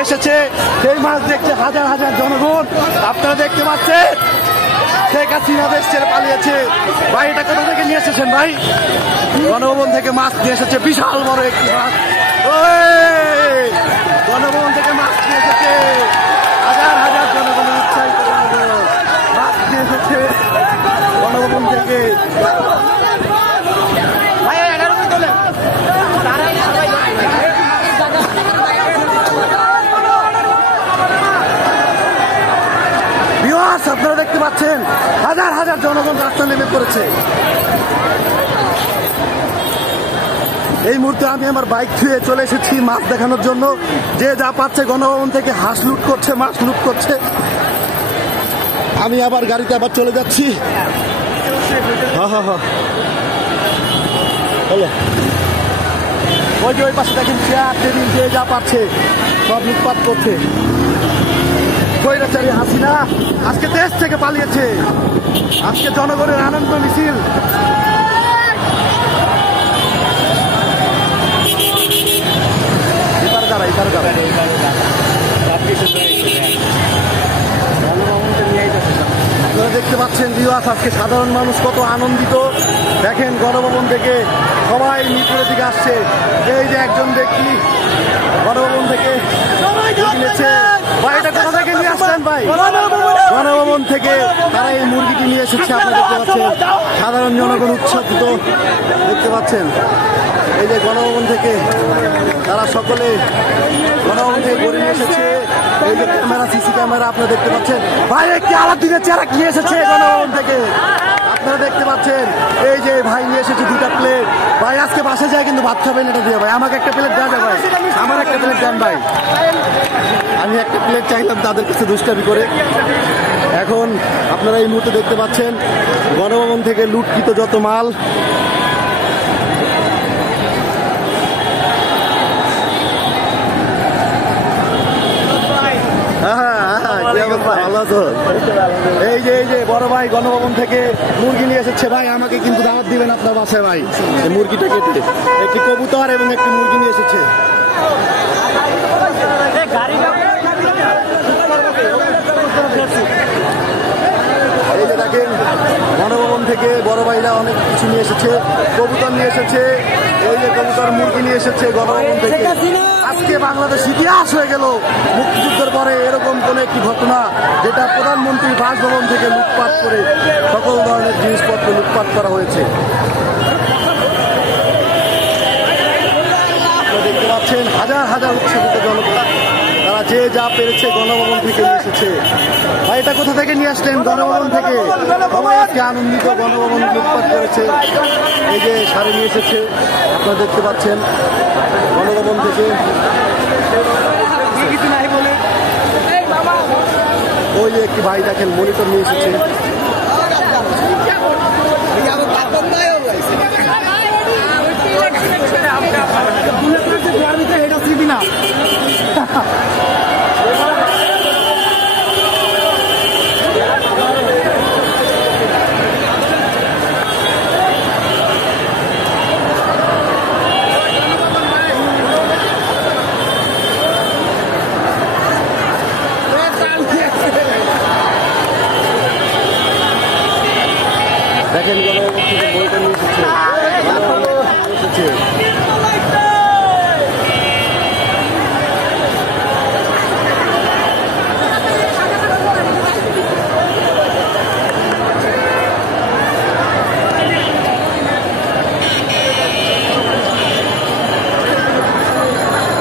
নিয়ে এসেছে, সেই মাছ দেখছে হাজার হাজার জনগণ। আপনারা দেখতে পাচ্ছেন শেখ হাসিনা দেশ ছেড়ে পালিয়েছে। ভাই এটা কোথা থেকে নিয়ে এসেছেন ভাই? গণভবন থেকে মাছ নিয়ে এসেছে, বিশাল বড় একটি মাছ। গণভবন থেকে মাছ নিয়ে এসেছে, হাজার হাজার জনগণের উৎসাহিত মাছ নিয়ে এসেছে গণভবন থেকে। আপনারা দেখতে পাচ্ছেন হাজার হাজার জনগণ রাস্তা নেমে পড়েছে। এই মুহূর্তে আমি আমার বাইক ছুঁয়ে চলে এসেছি মাছ দেখানোর জন্য। যে যা পাচ্ছে গণভবন থেকে হাঁস লুট করছে, মাছ লুট করছে। আমি আবার গাড়িতে আবার চলে যাচ্ছি। হলো ওই যে ওই পাশে দেখেন চেয়ার টেবিল, যে যা পাচ্ছে সব লুটপাট করছে। স্বৈরাচারী হাসিনা আজকে দেশ থেকে পালিয়েছে। আজকে জনগণের আনন্দ মিছিল। আপনারা দেখতে পাচ্ছেন ভিউয়ার্স, আজকে সাধারণ মানুষ কত আনন্দিত। দেখেন গণভবন থেকে সবাই মিরপুরের দিকে আসছে। এই যে একজন ব্যক্তি গণভবন থেকে গণভবন থেকে তারা এই মুরগিটি নিয়ে এসেছে। আপনারা দেখতে পাচ্ছেন সাধারণ জনগণ উৎসাহিত, দেখতে পাচ্ছেন। এই যে গণভবন থেকে তারা সকলে গণভবন থেকে গড়ে নিয়ে এসেছে। এই যে ক্যামেরা, সিসি ক্যামেরা আপনারা দেখতে পাচ্ছেন। ভাই একটি আলাদিনের চেহারা নিয়ে এসেছে গণভবন থেকে, আপনারা দেখতে পাচ্ছেন। এই যে ভাই নিয়ে এসেছে 2টা প্লেট। ভাই আজকে বাসে যায় কিন্তু ভাত খাবেন এটা দিয়ে। ভাই আমাকে একটা প্লেট দেওয়া যায় ভাই, আমার একটা প্লেট দেন ভাই। আমি একটা প্লেট চাইলাম তাদের কাছে দুষ্টামি করে। এখন আপনারা এই মুহূর্তে দেখতে পাচ্ছেন গণভবন থেকে লুটকৃত যত মাল। এই যে বড় ভাই গণভবন থেকে মুরগি নিয়ে এসেছে। ভাই আমাকে কিন্তু দাওয়াত দিবেন আপনার বাসায় ভাই। এই মুরগিটা কেটে একটি কবুতর এবং একটি মুরগি নিয়ে এসেছে। এই যে দেখেন গণভবন থেকে বড় ভাইরা অনেক কিছু নিয়ে এসেছে, কবুতর নিয়ে এসেছে। এই যে কবুতর, মুরগি নিয়ে এসেছে গণভবন থেকে। আজকে বাংলাদেশ ইতিহাস হয়ে গেল মুক্তিযুদ্ধের পরে এরকম কোন একটি ঘটনা, যেটা প্রধানমন্ত্রী বাসভবন থেকে লুটপাট করে সকল ধরনের জিনিসপত্র লুটপাট করা হয়েছে। দেখতে পাচ্ছেন হাজার হাজার উৎসাহিত জনতা, তারা যে যা পেরেছে গণভবন থেকে নিয়ে এসেছে। ভাই এটা কোথা থেকে নিয়ে আসলেন? গণভবন থেকে। সবাই আজকে আনন্দিত, গণভবন লুটপাট করেছে। এই যে শাড়ি নিয়ে এসেছে আপনারা দেখতে পাচ্ছেন গণভবন থেকে। ওই যে একটি ভাই দেখেন মনিটর নিয়ে এসেছে। দেখেন গণভবন থেকে বইটা